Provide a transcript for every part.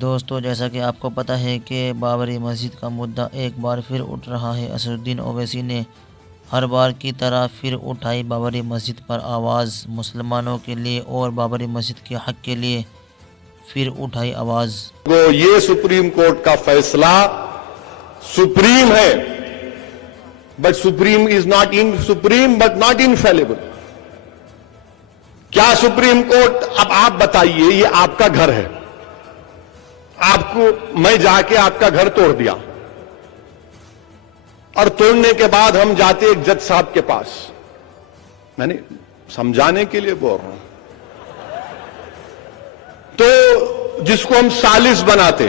दोस्तों, जैसा कि आपको पता है कि बाबरी मस्जिद का मुद्दा एक बार फिर उठ रहा है। असदुद्दीन ओवैसी ने हर बार की तरह फिर उठाई बाबरी मस्जिद पर आवाज़। मुसलमानों के लिए और बाबरी मस्जिद के हक़ के लिए फिर उठाई आवाज़। तो ये सुप्रीम कोर्ट का फैसला सुप्रीम है, but supreme is not in supreme but not infallible. क्या सुप्रीम कोर्ट, अब आप बताइए, ये आपका घर है, आपको मैं जाके आपका घर तोड़ दिया और तोड़ने के बाद हम जाते एक जज साहब के पास, मैंने समझाने के लिए बोल रहा हूं, तो जिसको हम सालिस बनाते,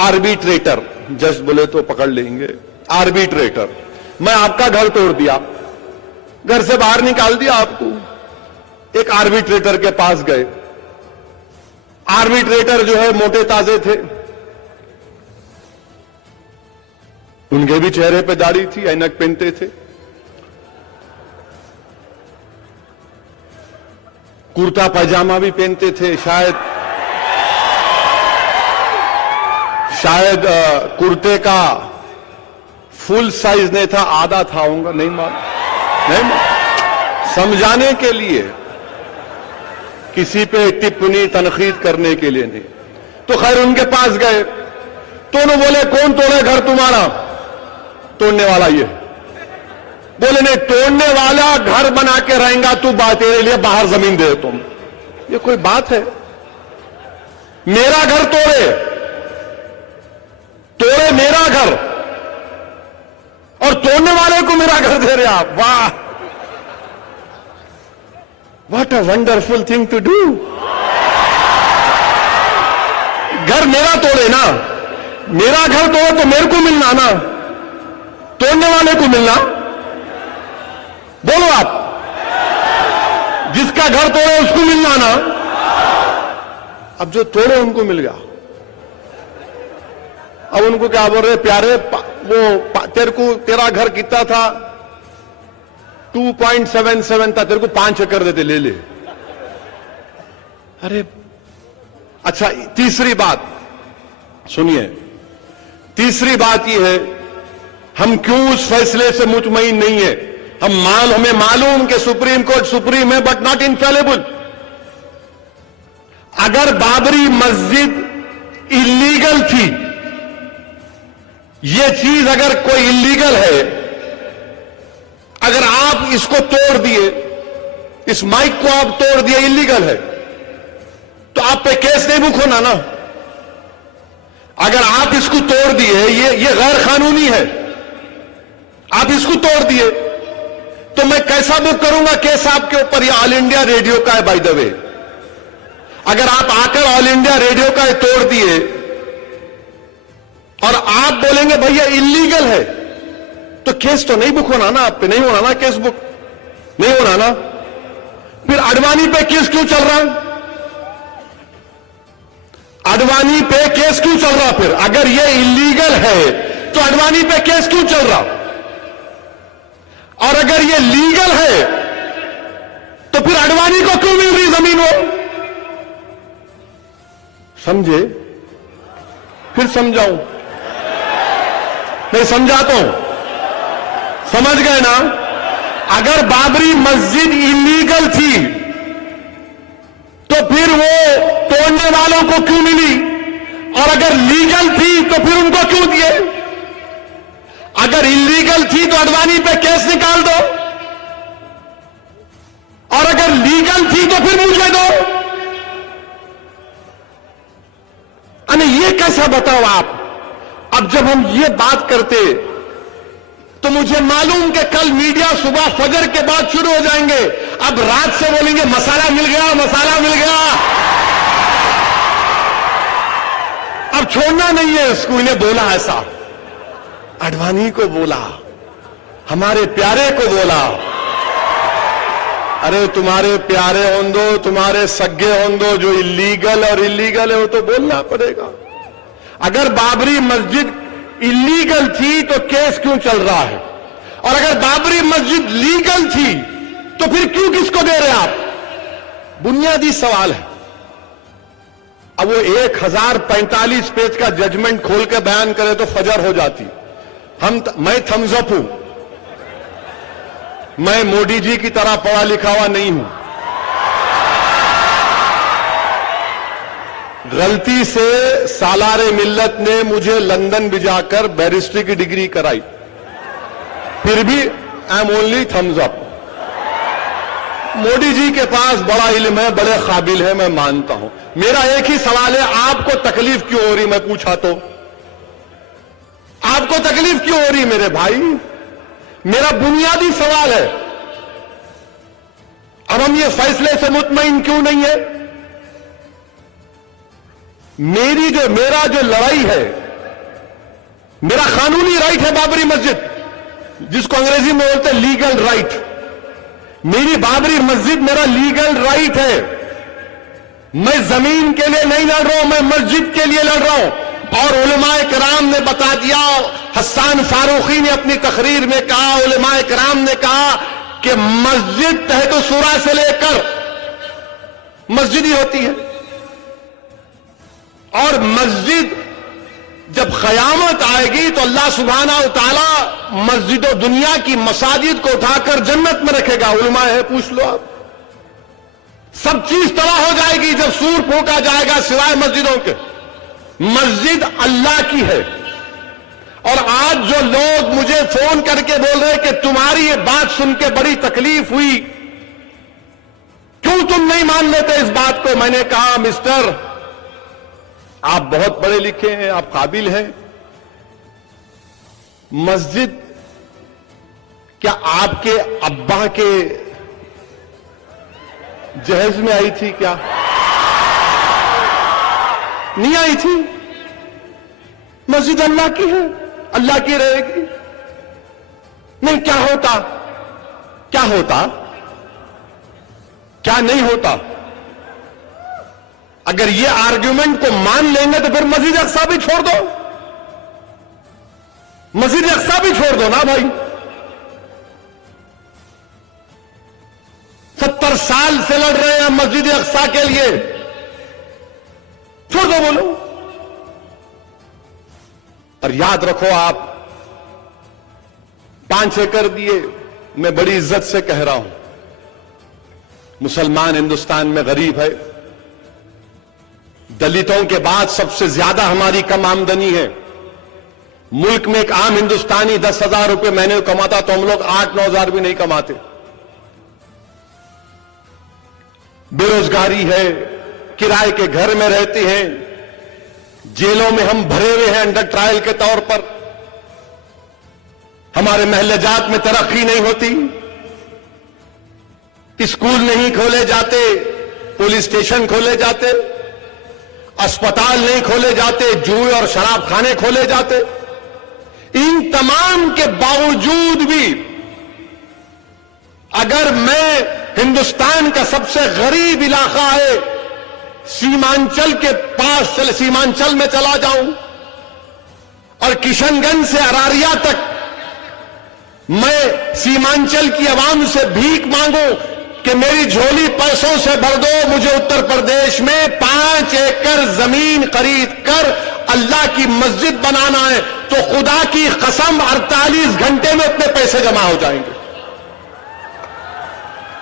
आर्बिट्रेटर, जज बोले तो पकड़ लेंगे, आर्बिट्रेटर, मैं आपका घर तोड़ दिया, घर से बाहर निकाल दिया आपको, एक आर्बिट्रेटर के पास गए। आर्बिट्रेटर जो है मोटे ताजे थे, उनके भी चेहरे पे दाढ़ी थी, ऐनक पहनते थे, कुर्ता पैजामा भी पहनते थे, शायद कुर्ते का फुल साइज नहीं था, आधा था होगा, नहीं मालूम, समझाने के लिए, किसी पे टिप्पणी तनकीद करने के लिए नहीं। तो खैर उनके पास गए तो उन्होंने बोले कौन तोड़े घर तुम्हारा? तोड़ने वाला ये। बोले नहीं, तोड़ने वाला घर बना के रहेगा तू, तेरे लिए बाहर जमीन दे तुम। ये कोई बात है? मेरा घर तोड़े मेरा घर, और तोड़ने वाले को मेरा घर दे रहे आप? वाह, what a wonderful thing to do. घर मेरा तोड़े ना, मेरा घर तोड़े तो मेरे को मिलना ना, तोड़ने वाले को मिलना। बोलो आप, जिसका घर तोड़े उसको मिलना ना। अब जो तोड़े उनको मिल गया। अब उनको क्या बोल रहे, प्यारे वो तेरे को, तेरा घर कितना था? 2.77 था, तेरे को 5 एकड़ देते, ले ले। अरे अच्छा, तीसरी बात सुनिए, तीसरी बात यह है, हम क्यों उस फैसले से मुतमईन नहीं है? हमें मालूम कि सुप्रीम कोर्ट सुप्रीम है बट नॉट इनफेलेबल। अगर बाबरी मस्जिद इलीगल थी, यह चीज अगर कोई इलीगल है, अगर आप इसको तोड़ दिए, इस माइक को आप तोड़ दिए, इलीगल है, तो आप पे केस नहीं बुक होना ना। अगर आप इसको तोड़ दिए, ये गैर कानूनी है, आप इसको तोड़ दिए, तो मैं कैसा बुक करूंगा केस आपके ऊपर? ये ऑल इंडिया रेडियो का है बाय द वे। अगर आप आकर ऑल इंडिया रेडियो का तोड़ दिए और आप बोलेंगे भैया इलीगल है, तो केस तो नहीं बुक होना ना, आप पे नहीं होना ना, केस बुक नहीं होना ना। फिर अडवाणी पे केस क्यों चल रहा है? अडवाणी पे केस क्यों चल रहा? फिर अगर ये इलीगल है तो अडवाणी पे केस क्यों चल रहा? और अगर ये लीगल है तो फिर अडवाणी को क्यों मिल रही जमीन? वो समझे? फिर समझाऊं? मैं समझाता हूं, समझ गए ना? अगर बाबरी मस्जिद इलीगल थी तो फिर वो तोड़ने वालों को क्यों मिली? और अगर लीगल थी तो फिर उनको क्यों दिए? अगर इलीगल थी तो अडवाणी पे केस निकाल दो, और अगर लीगल थी तो फिर मुझे दो। अरे ये कैसा बताओ आप? अब जब हम ये बात करते तो मुझे मालूम कि कल मीडिया सुबह फजर के बाद शुरू हो जाएंगे, अब रात से बोलेंगे मसाला मिल गया, मसाला मिल गया। अब छोड़ना नहीं है इसको। इन्हें बोला ऐसा, अडवाणी को बोला, हमारे प्यारे को बोला, अरे तुम्हारे प्यारे हों दो, तुम्हारे सगे हों दो, जो इलीगल और इलीगल है वो तो बोलना पड़ेगा। अगर बाबरी मस्जिद इलीगल थी तो केस क्यों चल रहा है? और अगर बाबरी मस्जिद लीगल थी तो फिर क्यों किसको दे रहे आप? बुनियादी सवाल है। अब वो 1045 पेज का जजमेंट खोल के बयान करे तो फजर हो जाती। मैं थम्स अप हूं, मैं मोदी जी की तरह पढ़ा लिखा हुआ नहीं हूं। गलती से सालारे मिल्लत ने मुझे लंदन भिजाकर बैरिस्ट्री की डिग्री कराई, फिर भी I am only Thums Up. Modi ji के पास बड़ा इल्म है, बड़े काबिल है, मैं मानता हूं। मेरा एक ही सवाल है, आपको तकलीफ क्यों हो रही? मैं पूछा तो आपको तकलीफ क्यों हो रही मेरे भाई? मेरा बुनियादी सवाल है। अब हम ये फैसले से मुतमईन क्यों नहीं है? मेरा जो लड़ाई है, मेरा कानूनी राइट है बाबरी मस्जिद, जिसको अंग्रेजी में बोलते हैं लीगल राइट। मेरी बाबरी मस्जिद मेरा लीगल राइट है। मैं जमीन के लिए नहीं लड़ रहा हूं, मैं मस्जिद के लिए लड़ रहा हूं। और उलमाए किराम ने बता दिया, हसन फारूकी ने अपनी तकरीर में कहा, उलमाए किराम ने कहा कि मस्जिद तहत सूरा से लेकर मस्जिद ही होती है। और मस्जिद जब कयामत आएगी तो अल्लाह सुब्हाना व तआला मस्जिदों दुनिया की मसाजिद को उठाकर जन्नत में रखेगा। उलमा है, पूछ लो आप। सब चीज तबाह हो जाएगी जब सूर फूंका जाएगा सिवाय मस्जिदों के। मस्जिद अल्लाह की है। और आज जो लोग मुझे फोन करके बोल रहे हैं कि तुम्हारी ये बात सुन के बड़ी तकलीफ हुई, क्यों तुम नहीं मान लेते इस बात को? मैंने कहा मिस्टर, आप बहुत पढ़े लिखे हैं, आप काबिल हैं। मस्जिद क्या आपके अब्बा के जहेज में आई थी क्या? नहीं आई थी। मस्जिद अल्लाह की है, अल्लाह की रहेगी। नहीं, क्या होता, क्या होता, क्या नहीं होता? अगर ये आर्ग्यूमेंट को मान लेंगे तो फिर मस्जिद अक्सा भी छोड़ दो, मस्जिद अक्सा भी छोड़ दो ना भाई। 70 साल से लड़ रहे हैं मस्जिद अक्सा के लिए, छोड़ दो बोलो। और याद रखो, आप 5 एकड़ दिए, मैं बड़ी इज्जत से कह रहा हूं, मुसलमान हिंदुस्तान में गरीब है। दलितों के बाद सबसे ज्यादा हमारी कम आमदनी है। मुल्क में एक आम हिंदुस्तानी 10,000 रुपए महीने को कमाता, तो हम लोग 8-9 हजार भी नहीं कमाते। बेरोजगारी है, किराए के घर में रहते हैं, जेलों में हम भरे हुए हैं अंडर ट्रायल के तौर पर। हमारे महल्ले जात में तरक्की नहीं होती, स्कूल नहीं खोले जाते, पुलिस स्टेशन खोले जाते, अस्पताल नहीं खोले जाते, जुए और शराब खाने खोले जाते। इन तमाम के बावजूद भी अगर मैं हिंदुस्तान का सबसे गरीब इलाका है सीमांचल के पास सीमांचल में चला जाऊं और किशनगंज से अरारिया तक मैं सीमांचल की आवाम से भीख मांगू कि मेरी झोली पैसों से भर दो, मुझे उत्तर प्रदेश में 5 एकड़ जमीन खरीद कर अल्लाह की मस्जिद बनाना है, तो खुदा की कसम 48 घंटे में इतने पैसे जमा हो जाएंगे।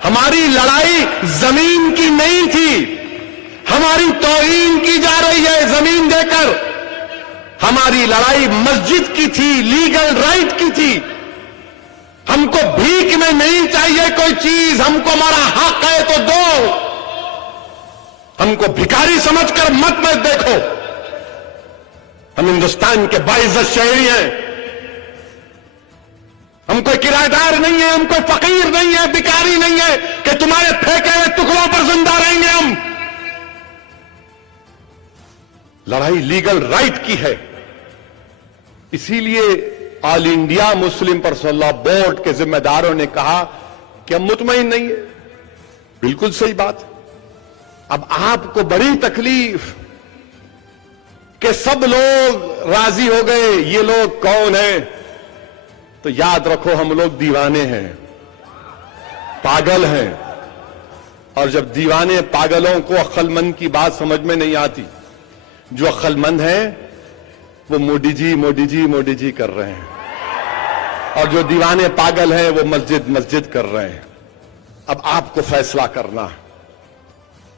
हमारी लड़ाई जमीन की नहीं थी, हमारी तौहीन की जा रही है जमीन देकर। हमारी लड़ाई मस्जिद की थी, लीगल राइट की थी। हमको भीख में नहीं चाहिए कोई चीज, हमको हमारा हक है तो दो। हमको भिखारी समझकर मत देखो। हम हिंदुस्तान के बाइज्जत शहरी हैं। हम कोई किराएदार नहीं है, हम कोई फकीर नहीं है, भिखारी नहीं है कि तुम्हारे फेंके हुए टुकड़ों पर जिंदा रहेंगे। हम लड़ाई लीगल राइट की है। इसीलिए all India Muslim personal law board के जिम्मेदारों ने कहा कि हम मुतमईन नहीं है। बिल्कुल सही बात। अब आपको बड़ी तकलीफ कि सब लोग राजी हो गए, ये लोग कौन हैं? तो याद रखो, हम लोग दीवाने हैं, पागल हैं। और जब दीवाने पागलों को अक्लमंद की बात समझ में नहीं आती जो अक्लमंद हैं वो मोदी जी मोदी जी मोदी जी कर रहे हैं, और जो दीवाने पागल हैं वो मस्जिद मस्जिद कर रहे हैं। अब आपको फैसला करना है।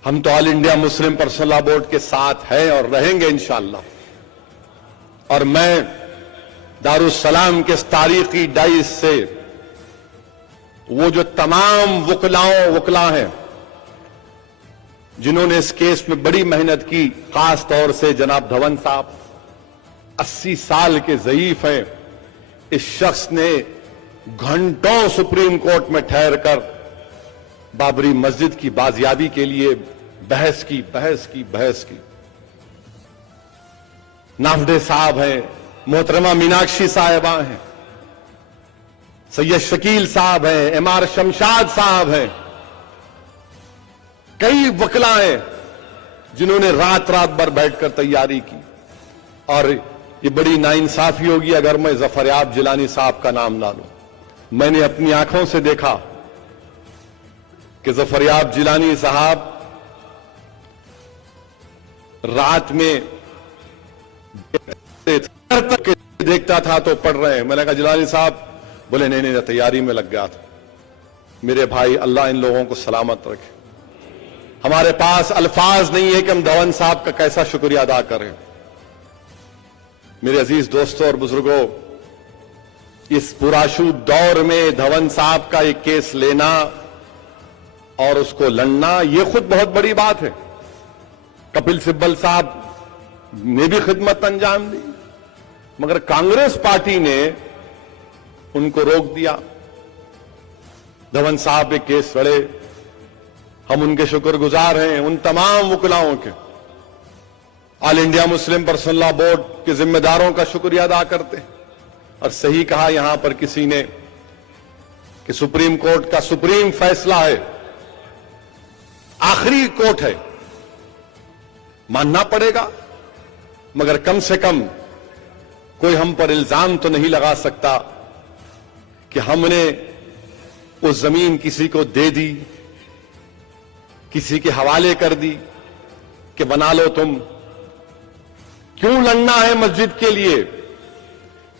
हम तो all India Muslim personal law board के साथ हैं और रहेंगे इंशाअल्लाह। और मैं दारुस्सलाम के इस तारीखी डाइस से वो जो तमाम वकला हैं जिन्होंने इस केस में बड़ी मेहनत की, खास तौर से जनाब धवन साहब 80 साल के ज़ईफ हैं, इस शख्स ने घंटों सुप्रीम कोर्ट में ठहरकर बाबरी मस्जिद की बाजियाबी के लिए बहस की। नाफडे साहब हैं, मोहतरमा मीनाक्षी साहिबा हैं, सैयद शकील साहब हैं, एमआर शमशाद साहब हैं, कई वकला हैं जिन्होंने रात भर बैठकर तैयारी की। और ये बड़ी नाइंसाफी होगी अगर मैं ज़फरयाब जिलानी साहब का नाम ना लूं। मैंने अपनी आंखों से देखा कि ज़फरयाब जिलानी साहब रात में देखता था तो पढ़ रहे हैं। मैंने कहा जिलानी साहब, बोले नहीं तैयारी में लग गया था। मेरे भाई, अल्लाह इन लोगों को सलामत रखे। हमारे पास अल्फाज नहीं है कि हम धवन साहब का कैसा शुक्रिया अदा करें। मेरे अजीज दोस्तों और बुजुर्गों, इस पुराशु दौर में धवन साहब का एक केस लेना और उसको लड़ना, यह खुद बहुत बड़ी बात है। कपिल सिब्बल साहब ने भी खिदमत अंजाम दी, मगर कांग्रेस पार्टी ने उनको रोक दिया। धवन साहब एक केस लड़े, हम उनके शुक्रगुजार हैं, उन तमाम वकलाओं के। All India Muslim personal law board के जिम्मेदारों का शुक्रिया अदा करते हैं। और सही कहा यहां पर किसी ने कि सुप्रीम कोर्ट का सुप्रीम फैसला है, आखिरी कोर्ट है, मानना पड़ेगा। मगर कम से कम कोई हम पर इल्जाम तो नहीं लगा सकता कि हमने वो जमीन किसी को दे दी, किसी के हवाले कर दी कि बना लो तुम। क्यों लड़ना है मस्जिद के लिए?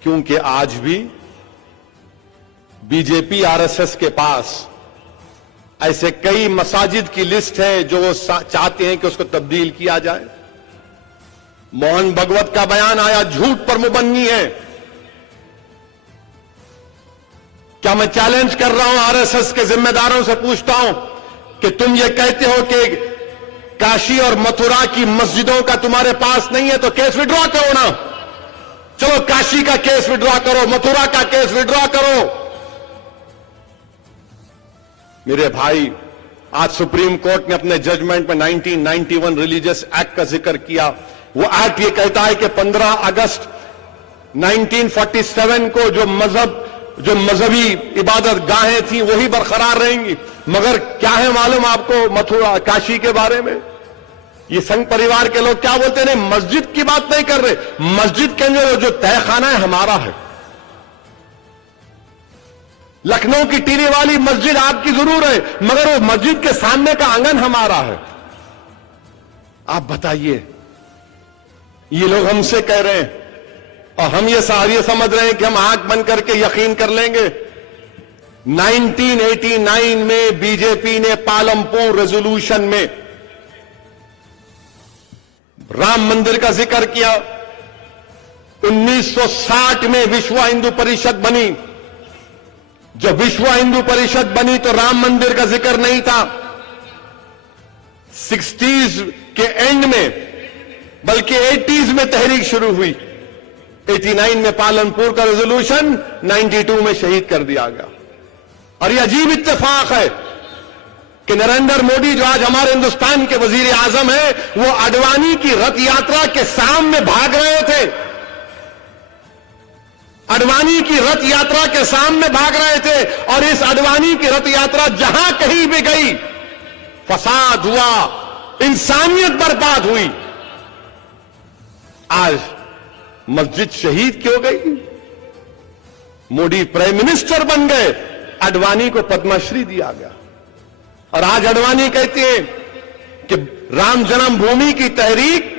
क्योंकि आज भी बीजेपी आरएसएस के पास ऐसे कई मसाजिद की लिस्ट है जो वो चाहते हैं कि उसको तब्दील किया जाए। मोहन भगवत का बयान आया, झूठ पर मुबन्नी है। क्या मैं चैलेंज कर रहा हूं आरएसएस के जिम्मेदारों से पूछता हूं कि तुम ये कहते हो कि काशी और मथुरा की मस्जिदों का तुम्हारे पास नहीं है तो केस विड्रॉ करो ना। चलो काशी का केस विड्रॉ करो, मथुरा का केस विड्रॉ करो। मेरे भाई, आज सुप्रीम कोर्ट ने अपने जजमेंट में 1991 रिलीजियस एक्ट का जिक्र किया। वो एक्ट ये कहता है कि 15 अगस्त 1947 को जो मजहबी इबादत गाहें थी वही बरकरार रहेंगी। मगर क्या है मालूम आपको मथुरा काशी के बारे में? ये संघ परिवार के लोग क्या बोलते हैं, मस्जिद की बात नहीं कर रहे, मस्जिद के अंदर जो तहखाना है हमारा है। लखनऊ की टीरी वाली मस्जिद आपकी जरूर है, मगर वो मस्जिद के सामने का आंगन हमारा है। आप बताइए, ये लोग हमसे कह रहे हैं और हम ये समझ रहे हैं कि हम आंख बंद करके यकीन कर लेंगे। 1989 में बीजेपी ने पालमपुर रेजोल्यूशन में राम मंदिर का जिक्र किया। 1960 में विश्व हिंदू परिषद बनी। जब विश्व हिंदू परिषद बनी तो राम मंदिर का जिक्र नहीं था। 60s के एंड में, बल्कि 80s में तहरीक शुरू हुई। 89 में पालनपुर का रेजोल्यूशन 92 में शहीद कर दिया गया। और यह अजीब इत्तेफाक है कि नरेंद्र मोदी जो आज हमारे हिंदुस्तान के वजीर आजम है, वो अडवाणी की रथ यात्रा के सामने भाग रहे थे। अडवाणी की रथ यात्रा के सामने भाग रहे थे और इस अडवाणी की रथ यात्रा जहां कहीं भी गई, फसाद हुआ, इंसानियत बर्बाद हुई। आज मस्जिद शहीद क्यों गई? मोदी प्राइम मिनिस्टर बन गए, अडवाणी को पद्मश्री दिया गया। और आज अडवाणी कहते हैं कि राम जन्मभूमि की तहरीक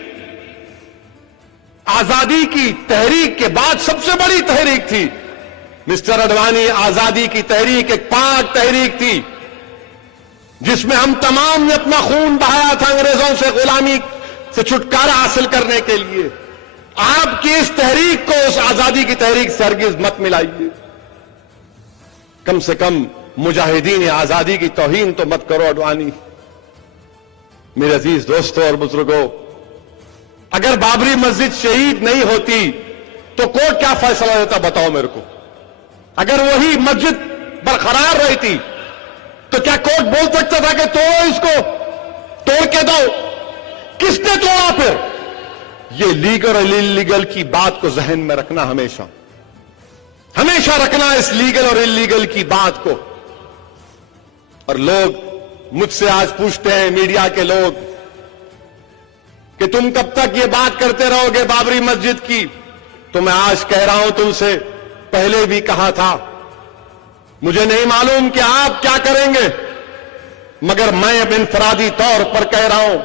आजादी की तहरीक के बाद सबसे बड़ी तहरीक थी मिस्टर अडवाणी। आजादी की तहरीक एक पाक तहरीक थी जिसमें हम तमाम ने अपना खून बहाया था अंग्रेजों से गुलामी से छुटकारा हासिल करने के लिए। आपकी इस तहरीक को उस आजादी की तहरीक से हरगिज मत मिलाइए। कम से कम मुजाहिदीन आजादी की तौहीन तो मत करो अडवाणी। मेरे अजीज दोस्तों और बुजुर्गों, अगर बाबरी मस्जिद शहीद नहीं होती तो कोर्ट क्या फैसला देता बताओ मेरे को। अगर वही मस्जिद बरकरार रही थी तो क्या कोर्ट बोल सकता था कि तोड़ो इसको, तोड़ के दो? किसने तोड़ा? फिर ये लीगल और इलीगल की बात को जहन में रखना, हमेशा हमेशा रखना इस लीगल और इलीगल की बात को। और लोग मुझसे आज पूछते हैं, मीडिया के लोग, कि तुम कब तक ये बात करते रहोगे बाबरी मस्जिद की? तो मैं आज कह रहा हूं, तुमसे पहले भी कहा था, मुझे नहीं मालूम कि आप क्या करेंगे, मगर मैं अब इनफरादी तौर पर कह रहा हूं,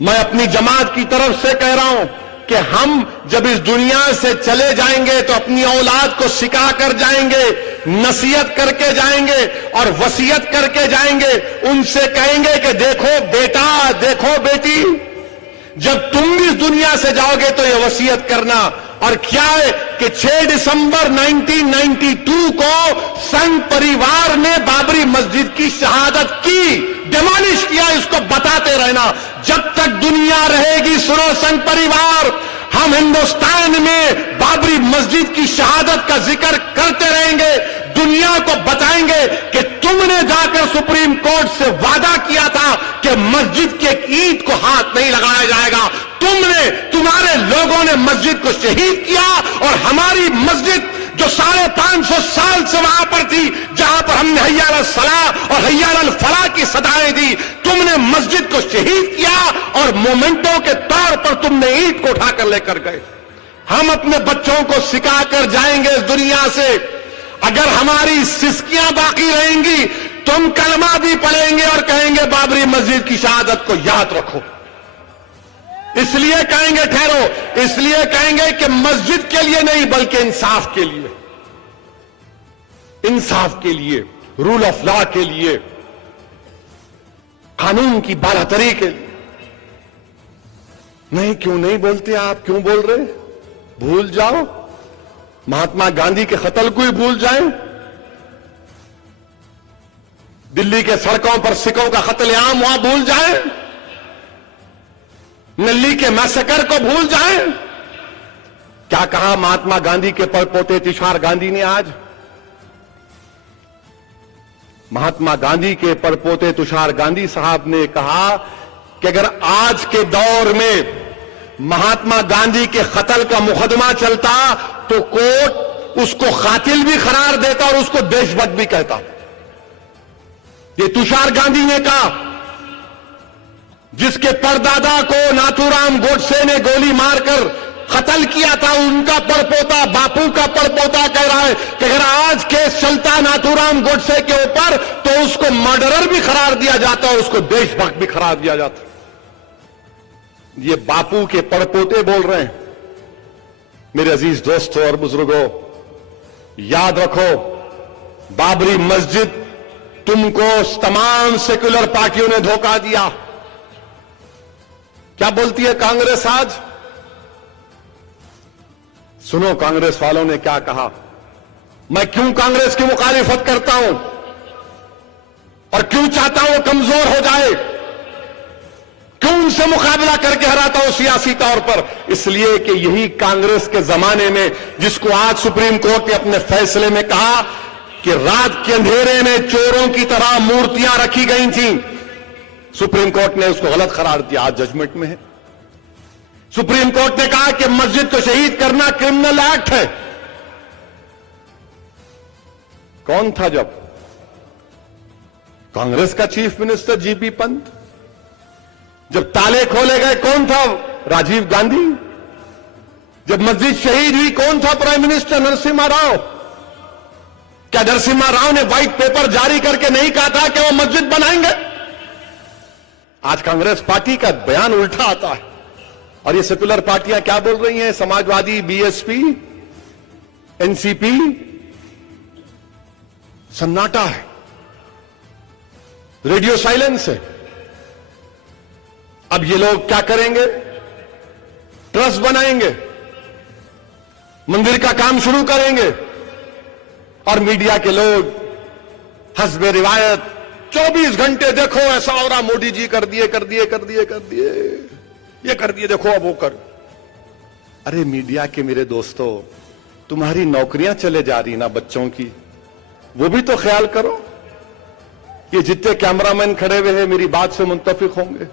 मैं अपनी जमात की तरफ से कह रहा हूं कि हम जब इस दुनिया से चले जाएंगे तो अपनी औलाद को सिखा कर जाएंगे, नसीहत करके जाएंगे और वसीयत करके जाएंगे। उनसे कहेंगे कि देखो बेटा, देखो बेटी, जब तुम भी इस दुनिया से जाओगे तो ये वसीयत करना। और क्या है कि 6 दिसंबर 1992 को संघ परिवार ने बाबरी मस्जिद की शहादत की, डिमोलिश किया। इसको बताते रहना, जब तक दुनिया रहेगी सुनो संघ परिवार, हम हिंदुस्तान में बाबरी मस्जिद की शहादत का जिक्र करते रहेंगे। दुनिया को बताएंगे कि तुमने जाकर सुप्रीम कोर्ट से वादा किया था कि मस्जिद के ईंट को हाथ नहीं लगाया जाएगा। तुमने, तुम्हारे लोगों ने मस्जिद को शहीद किया और हमारी मस्जिद जो 550 साल से वहां पर थी, जहां पर हमने हैया अल सलाह और हैया अल फलाह की सदाएं दी, तुमने मस्जिद को शहीद किया और मोमेंटों के तौर पर तुमने ईंट को उठाकर लेकर गए। हम अपने बच्चों को सिखाकर जाएंगे इस दुनिया से। अगर हमारी सिस्कियां बाकी रहेंगी तो हम कलमा भी पढ़ेंगे और कहेंगे बाबरी मस्जिद की शहादत को याद रखो। इसलिए कहेंगे, ठहरो, इसलिए कहेंगे कि मस्जिद के लिए नहीं बल्कि इंसाफ के लिए, इंसाफ के लिए, रूल ऑफ लॉ के लिए, कानून की बारातरी के लिए। नहीं, क्यों नहीं बोलते आप? क्यों बोल रहे? भूल जाओ, महात्मा गांधी के कत्ल को ही भूल जाएं, दिल्ली के सड़कों पर सिखों का कत्लेआम वहां भूल जाएं, नल्ली के मैसेकर को भूल जाएं। क्या कहा महात्मा गांधी के परपोते तुषार गांधी ने आज? महात्मा गांधी के परपोते तुषार गांधी साहब ने कहा कि अगर आज के दौर में महात्मा गांधी के कत्ल का मुकदमा चलता तो कोर्ट उसको कातिल भी करार देता और उसको देशभक्त भी कहता। ये तुषार गांधी ने कहा, जिसके परदादा को नाथूराम गोडसे ने गोली मारकर कत्ल किया था, उनका परपोता, बापू का परपोता कह रहा है कि अगर आज केस चलता नाथूराम गोडसे के ऊपर तो उसको मर्डरर भी करार दिया जाता और उसको देशभक्त भी करार दिया जाता। ये बापू के परपोते बोल रहे हैं। मेरे अजीज दोस्तों और बुजुर्गों, याद रखो, बाबरी मस्जिद तुमको तमाम सेक्युलर पार्टियों ने धोखा दिया। क्या बोलती है कांग्रेस आज? सुनो कांग्रेस वालों ने क्या कहा। मैं क्यों कांग्रेस की मुखालिफत करता हूं और क्यों चाहता हूं कमजोर हो जाए, क्यों उनसे मुकाबला करके हराता हूं सियासी तौर पर? इसलिए कि यही कांग्रेस के जमाने में, जिसको आज सुप्रीम कोर्ट ने अपने फैसले में कहा कि रात के अंधेरे में चोरों की तरह मूर्तियां रखी गई थीं, सुप्रीम कोर्ट ने उसको गलत करार दिया, आज जजमेंट में है। सुप्रीम कोर्ट ने कहा कि मस्जिद को शहीद करना क्रिमिनल एक्ट है। कौन था जब? कांग्रेस का चीफ मिनिस्टर जीपी पंत। जब ताले खोले गए कौन था? राजीव गांधी। जब मस्जिद शहीद हुई कौन था प्राइम मिनिस्टर? नरसिम्हा राव। क्या नरसिम्हा राव ने व्हाइट पेपर जारी करके नहीं कहा था कि वो मस्जिद बनाएंगे? आज कांग्रेस पार्टी का बयान उल्टा आता है। और ये सेकुलर पार्टियां क्या बोल रही हैं? समाजवादी, बीएसपी, एनसीपी, सन्नाटा है, रेडियो साइलेंस है। अब ये लोग क्या करेंगे? ट्रस्ट बनाएंगे, मंदिर का काम शुरू करेंगे, और मीडिया के लोग हस्बे रिवायत 24 घंटे देखो ऐसा हो रहा, मोदी जी कर दिए, ये कर दिए, देखो अब वो कर। अरे मीडिया के मेरे दोस्तों, तुम्हारी नौकरियां चले जा रही ना बच्चों की, वो भी तो ख्याल करो। ये जितने कैमरामैन खड़े हुए हैं मेरी बात से मुत्तफिक होंगे।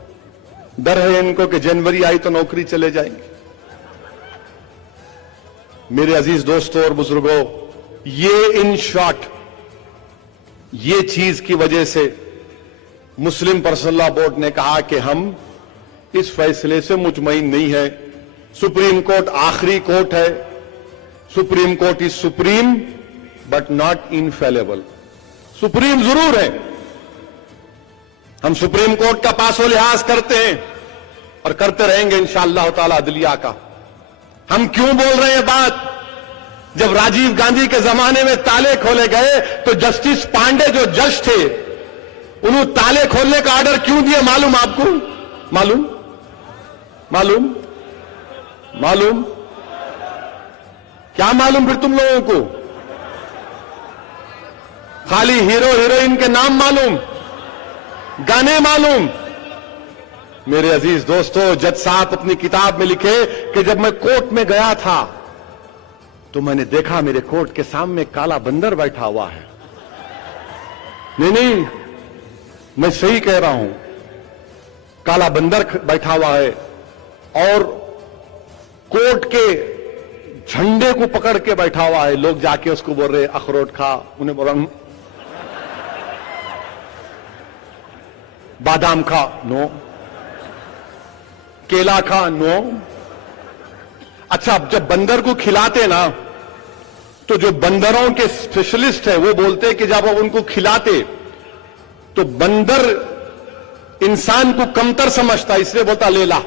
डर है इनको कि जनवरी आई तो नौकरी चले जाएंगी। मेरे अजीज दोस्तों और बुजुर्गों, ये इन शॉर्ट ये चीज की वजह से मुस्लिम पर्सनल लॉ बोर्ड ने कहा कि हम इस फैसले से मुतमईन नहीं है। सुप्रीम कोर्ट आखिरी कोर्ट है। Supreme court is supreme but not infallible. Supreme जरूर है, हम सुप्रीम कोर्ट का पासो लिहाज करते हैं और करते रहेंगे इंशाअल्लाह ताला अदलिया का। हम क्यों बोल रहे हैं बात? जब राजीव गांधी के जमाने में ताले खोले गए तो जस्टिस पांडे जो जज थे, उन्होंने ताले खोलने का ऑर्डर क्यों दिए मालूम आपको? मालूम मालूम मालूम क्या मालूम फिर तुम लोगों को? खाली हीरो हीरोइन के नाम मालूम, गाने मालूम? मेरे अजीज दोस्तों, जज साहब अपनी किताब में लिखे कि जब मैं कोर्ट में गया था तो मैंने देखा मेरे कोर्ट के सामने काला बंदर बैठा हुआ है। नहीं, मैं सही कह रहा हूं, काला बंदर बैठा हुआ है और कोर्ट के झंडे को पकड़ के बैठा हुआ है। लोग जाके उसको बोल रहे अखरोट खा, उन्हें बोल रहा बादाम खा, नो। केला खा, नो। अच्छा, जब बंदर को खिलाते ना तो जो बंदरों के स्पेशलिस्ट है वो बोलते हैं कि जब आप उनको खिलाते तो बंदर इंसान को कमतर समझता, इसलिए बोलता ले ला।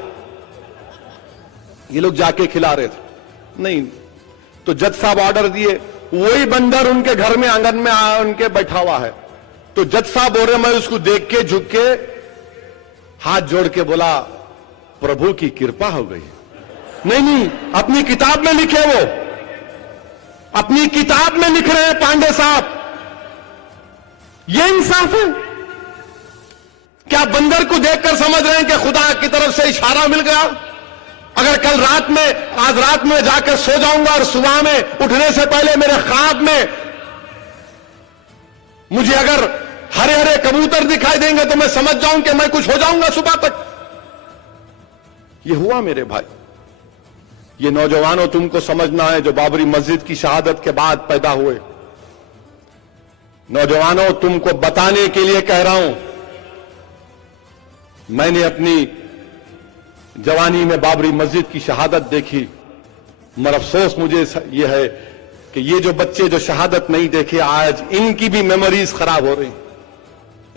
ये लोग जाके खिला रहे थे, नहीं तो जज साहब ऑर्डर दिए, वही बंदर उनके घर में आंगन में उनके बैठा हुआ है। तो जज साहब बोल रहे, मैं उसको देख के झुक के हाथ जोड़ के बोला प्रभु की कृपा हो गई। नहीं, अपनी किताब में लिखे, वो अपनी किताब में लिख रहे हैं पांडे साहब। ये इंसाफ है क्या? बंदर को देखकर समझ रहे हैं कि खुदा की तरफ से इशारा मिल गया? अगर कल रात में, आज रात में जाकर सो जाऊंगा और सुबह में उठने से पहले मेरे ख्वाब में मुझे अगर हरे हरे कबूतर दिखाई देंगे तो मैं समझ जाऊं कि मैं कुछ हो जाऊंगा सुबह तक। ये हुआ मेरे भाई। ये नौजवानों, तुमको समझना है जो बाबरी मस्जिद की शहादत के बाद पैदा हुए। नौजवानों, तुमको बताने के लिए कह रहा हूं, मैंने अपनी जवानी में बाबरी मस्जिद की शहादत देखी, मगर अफसोस मुझे यह है कि ये जो बच्चे जो शहादत नहीं देखे, आज इनकी भी मेमोरीज खराब हो रही,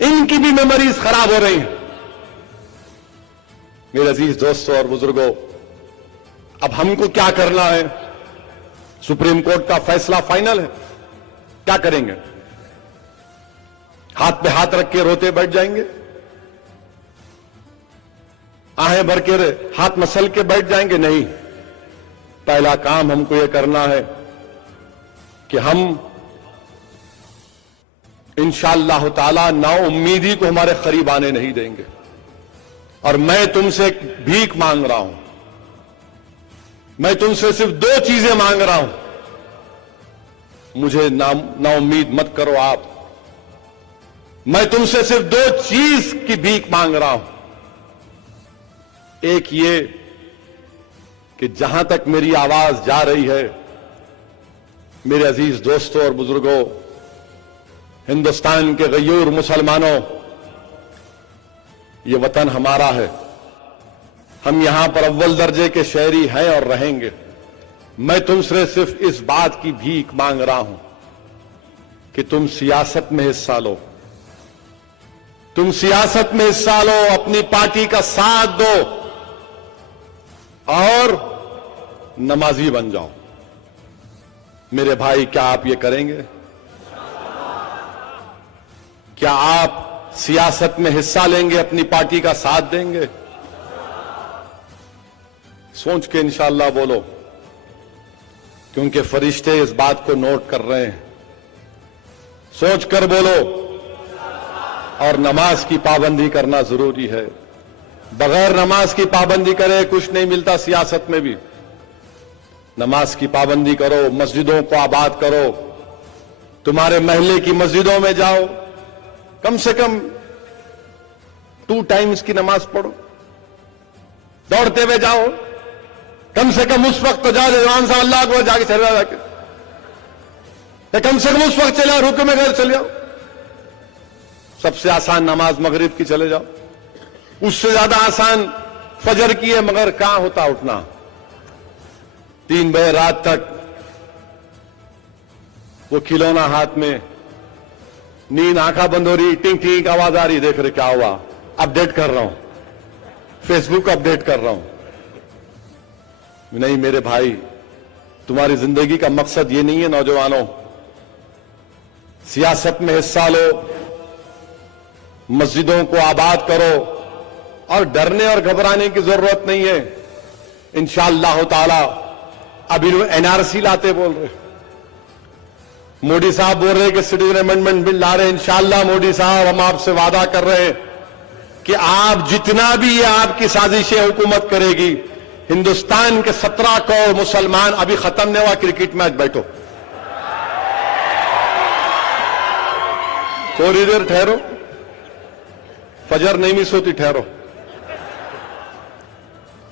इनकी भी मेमोरीज खराब हो रही हैं। मेरे अजीज दोस्तों और बुजुर्गों, अब हमको क्या करना है? सुप्रीम कोर्ट का फैसला फाइनल है, क्या करेंगे? हाथ पे हाथ रख के रोते बैठ जाएंगे? आहें भर के हाथ मसल के बैठ जाएंगे? नहीं। पहला काम हमको यह करना है कि हम इंशाअल्लाह ताला नाउम्मीदी को हमारे करीब आने नहीं देंगे। और मैं तुमसे भीख मांग रहा हूं, मैं तुमसे सिर्फ 2 चीजें मांग रहा हूं। मुझे नाउम्मीद मत करो आप। मैं तुमसे सिर्फ 2 चीज की भीख मांग रहा हूं। एक ये कि जहां तक मेरी आवाज जा रही है, मेरे अजीज दोस्तों और बुजुर्गों, हिंदुस्तान के गयूर मुसलमानों, ये वतन हमारा है। हम यहां पर अव्वल दर्जे के शहरी हैं और रहेंगे। मैं तुमसे सिर्फ इस बात की भीख मांग रहा हूं कि तुम सियासत में हिस्सा लो। तुम सियासत में हिस्सा लो, अपनी पार्टी का साथ दो और नमाजी बन जाओ। मेरे भाई, क्या आप ये करेंगे? क्या आप सियासत में हिस्सा लेंगे? अपनी पार्टी का साथ देंगे? सोच के इंशाअल्लाह बोलो, क्योंकि फरिश्ते इस बात को नोट कर रहे हैं। सोच कर बोलो। और नमाज की पाबंदी करना जरूरी है। बगैर नमाज की पाबंदी करे कुछ नहीं मिलता सियासत में भी। नमाज की पाबंदी करो, मस्जिदों को आबाद करो, तुम्हारे महल्ले की मस्जिदों में जाओ, कम से कम 2 टाइम्स की नमाज पढ़ो, दौड़ते हुए जाओ, कम से कम उस वक्त तो जाओ जवान साहब अल्लाह को जाके चले जाओ, जाके कम से कम उस वक्त चले आओ, रुके में घर चले आओ। सबसे आसान नमाज मगरिब की चले जाओ, उससे ज्यादा आसान फजर की है, मगर कहां होता उठना। 3 बजे रात तक वो खिलौना हाथ में, नींद आंखा बंद हो रही, टिंग टिंग आवाज आ रही, देख रहे क्या हुआ, अपडेट कर रहा हूं, फेसबुक अपडेट कर रहा हूं। नहीं मेरे भाई, तुम्हारी जिंदगी का मकसद ये नहीं है। नौजवानों, सियासत में हिस्सा लो, मस्जिदों को आबाद करो, और डरने और घबराने की जरूरत नहीं है। इंशाअल्लाह ताला अभी एनआरसी लाते बोल रहे, मोदी साहब बोल रहे कि सिटीजन अमेंडमेंट बिल ला रहे। इंशाअल्लाह मोदी साहब, हम आपसे वादा कर रहे हैं कि आप जितना भी ये आपकी साजिशें हुकूमत करेगी, हिंदुस्तान के 17 करोड़ मुसलमान, अभी खत्म नहीं हुआ क्रिकेट मैच, बैठो थोड़ी देर ठहरो, फजर नहीं मिस होती, ठहरो।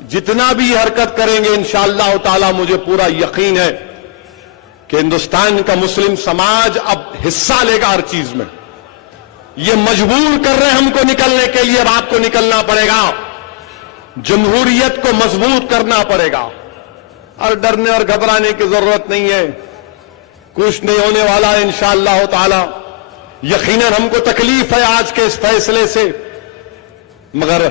जितना भी हरकत करेंगे इंशाअल्लाह ताला, मुझे पूरा यकीन है कि हिंदुस्तान का मुस्लिम समाज अब हिस्सा लेगा हर चीज में। ये मजबूर कर रहे हैं हमको निकलने के लिए, अब आपको निकलना पड़ेगा। जमहूरियत को मजबूत करना पड़ेगा, और डरने और घबराने की जरूरत नहीं है। कुछ नहीं होने वाला है इंशाअल्लाह ताला। यकीनन हमको तकलीफ है आज के इस फैसले से, मगर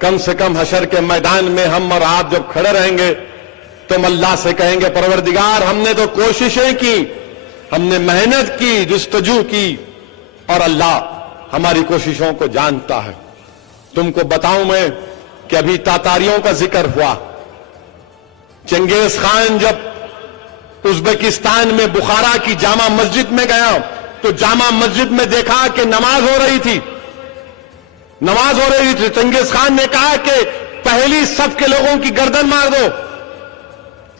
कम से कम हशर के मैदान में हम और आप जब खड़े रहेंगे तो हम अल्लाह से कहेंगे, परवरदिगार हमने तो कोशिशें की, हमने मेहनत की, जुस्तजू की, और अल्लाह हमारी कोशिशों को जानता है। तुमको बताऊं मैं कि अभी तातारियों का जिक्र हुआ। चंगेज खान जब उज्बेकिस्तान में बुखारा की जामा मस्जिद में गया तो जामा मस्जिद में देखा कि नमाज हो रही थी। चंगेज खान ने कहा कि पहली सफ के लोगों की गर्दन मार दो।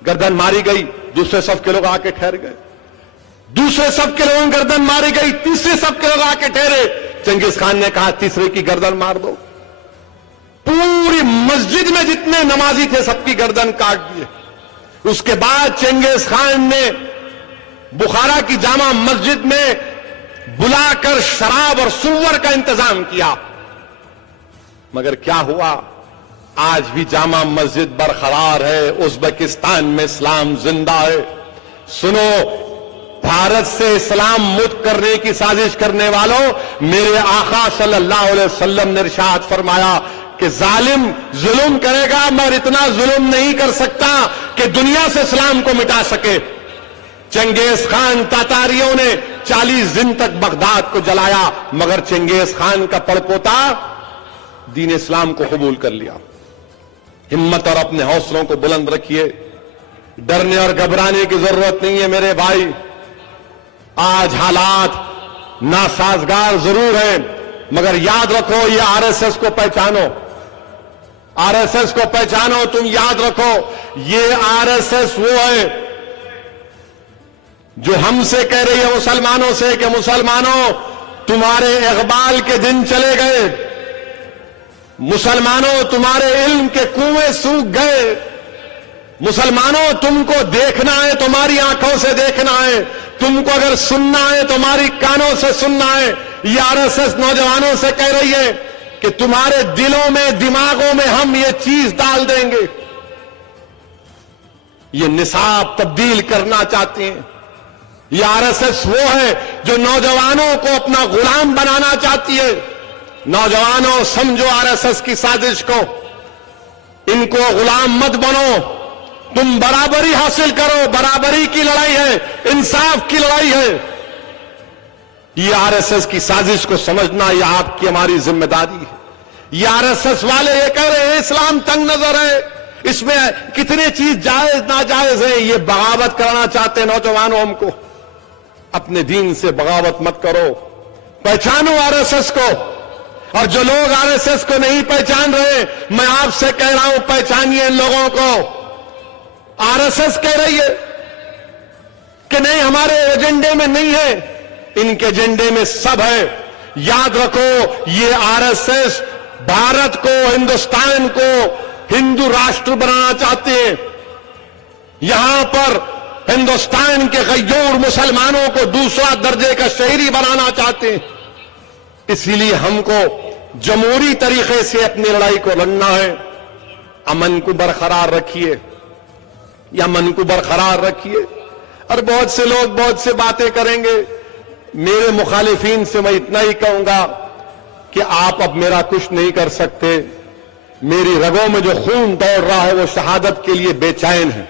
गर्दन मारी गई, दूसरे सफ के लोग आके ठहर गए, दूसरे सफ के लोगों की गर्दन मारी गई, तीसरे सफ के लोग आके ठहरे। चंगेज खान ने कहा तीसरे की गर्दन मार दो। पूरी मस्जिद में जितने नमाजी थे सबकी गर्दन काट दिए। उसके बाद चंगेज खान ने बुखारा की जामा मस्जिद में बुलाकर शराब और सुअर का इंतजाम किया, मगर क्या हुआ? आज भी जामा मस्जिद बरकरार है। उज्बेकिस्तान में इस्लाम जिंदा है। सुनो, भारत से इस्लाम मुक्त करने की साजिश करने वालों, मेरे आका सल्लल्लाहु अलैहि वसल्लम ने इरशाद फरमाया कि जालिम जुल्म करेगा मगर इतना जुल्म नहीं कर सकता कि दुनिया से इस्लाम को मिटा सके। चंगेज खान तातारियों ने 40 दिन तक बगदाद को जलाया, मगर चंगेज खान का पड़पोता दीन इस्लाम को कबूल कर लिया। हिम्मत और अपने हौसलों को बुलंद रखिए, डरने और घबराने की जरूरत नहीं है मेरे भाई। आज हालात नासाजगार जरूर है, मगर याद रखो, ये आरएसएस को पहचानो, आरएसएस को पहचानो। तुम याद रखो, ये आरएसएस वो है जो हमसे कह रही है मुसलमानों से कि मुसलमानों तुम्हारे इकबाल के दिन चले गए, मुसलमानों तुम्हारे इल्म के कुएं सूख गए, मुसलमानों तुमको देखना है तुम्हारी आंखों से देखना है, तुमको अगर सुनना है तुम्हारी कानों से सुनना है। ये आरएसएस नौजवानों से कह रही है कि तुम्हारे दिलों में दिमागों में हम ये चीज डाल देंगे। ये निसाब तब्दील करना चाहते हैं। ये आरएसएस वो है जो नौजवानों को अपना गुलाम बनाना चाहती है। नौजवानों समझो आरएसएस की साजिश को। इनको गुलाम मत बनो, तुम बराबरी हासिल करो। बराबरी की लड़ाई है, इंसाफ की लड़ाई है। ये आरएसएस की साजिश को समझना ये आपकी हमारी जिम्मेदारी है। ये आरएसएस वाले ये कह रहे हैं इस्लाम तंग नजर है, इसमें कितने चीज जायज नाजायज है। ये बगावत कराना चाहते हैं नौजवानों हमको। अपने दीन से बगावत मत करो, पहचानो आरएसएस को। और जो लोग आरएसएस को नहीं पहचान रहे, मैं आपसे कह रहा हूं पहचानिए इन लोगों को। आरएसएस कह रही है कि नहीं हमारे एजेंडे में नहीं है, इनके एजेंडे में सब है। याद रखो, ये आरएसएस भारत को, हिंदुस्तान को हिंदू राष्ट्र बनाना चाहते हैं। यहां पर हिंदुस्तान के गय्यूर मुसलमानों को दूसरा दर्जे का शहरी बनाना चाहते हैं। इसीलिए हमको जमहूरी तरीके से अपनी लड़ाई को लड़ना है। अमन को बरकरार रखिए, या मन को बरकरार रखिए। और बहुत से लोग बहुत से बातें करेंगे। मेरे मुखालिफिन से मैं इतना ही कहूंगा कि आप अब मेरा कुछ नहीं कर सकते। मेरी रगों में जो खून दौड़ रहा है वो शहादत के लिए बेचैन है।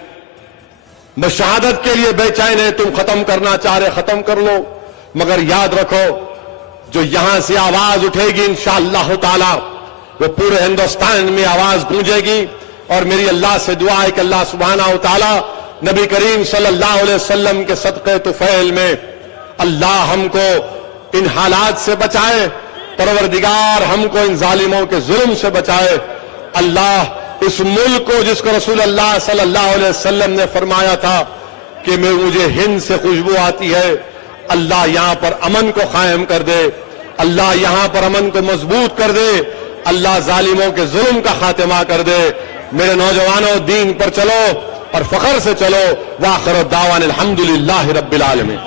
मैं शहादत के लिए बेचैन है। तुम खत्म करना चाह रहे खत्म कर लो, मगर याद रखो जो यहां से आवाज उठेगी इंशाअल्लाह ताला वो पूरे हिंदुस्तान में आवाज गूंजेगी। और मेरी अल्लाह से दुआ है कि अल्लाह सुब्हानहू ताला नबी करीम सल्लल्लाहु अलैहि वसल्लम के सदक़े तुफैल में अल्लाह हमको इन हालात से बचाए। परवरदिगार हमको इन जालिमों के जुल्म से बचाए। अल्लाह इस मुल्क को, जिसको रसूल अल्लाह सल्लल्लाहु अलैहि वसल्लम ने फरमाया था कि मुझे हिंद से खुशबू आती है, अल्लाह यहां पर अमन को कायम कर दे। अल्लाह यहां पर अमन को मजबूत कर दे। अल्लाह जालिमों के जुल्म का खात्मा कर दे। मेरे नौजवानों, दीन पर चलो और फख्र से चलो। वाखिर दावान अल्हम्दुलिल्लाहि रब्बिल आलमीन।